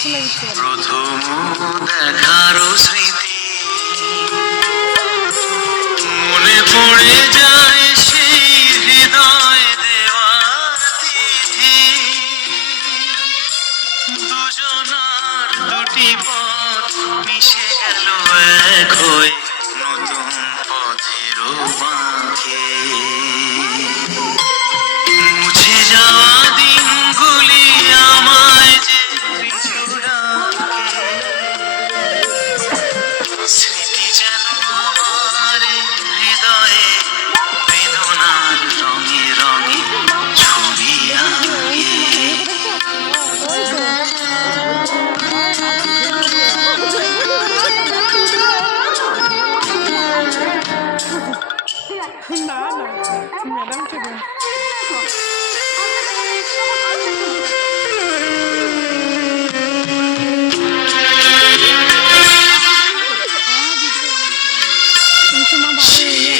প্রথম দেখার Neredesin ya? Ben mi çekiyorum?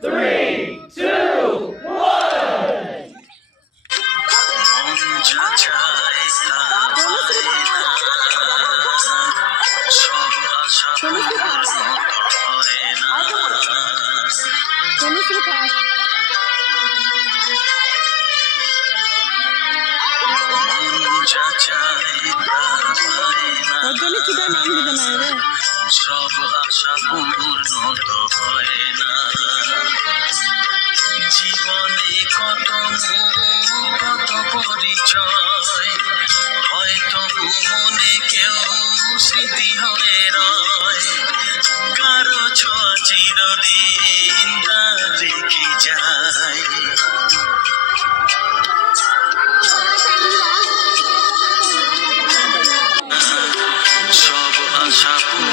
Three, two, one. Tell us the past. Tell us the past. ওর জন্য চুটার নাম দিতে নাই রে। সব আশা পূর্ণ তো হয় না জীবনে কত কত পরিচয়, হয়তো মনে কেউ স্মৃতি হয়ে কারও ছ চিরদিন রেখে যায়। সাপু।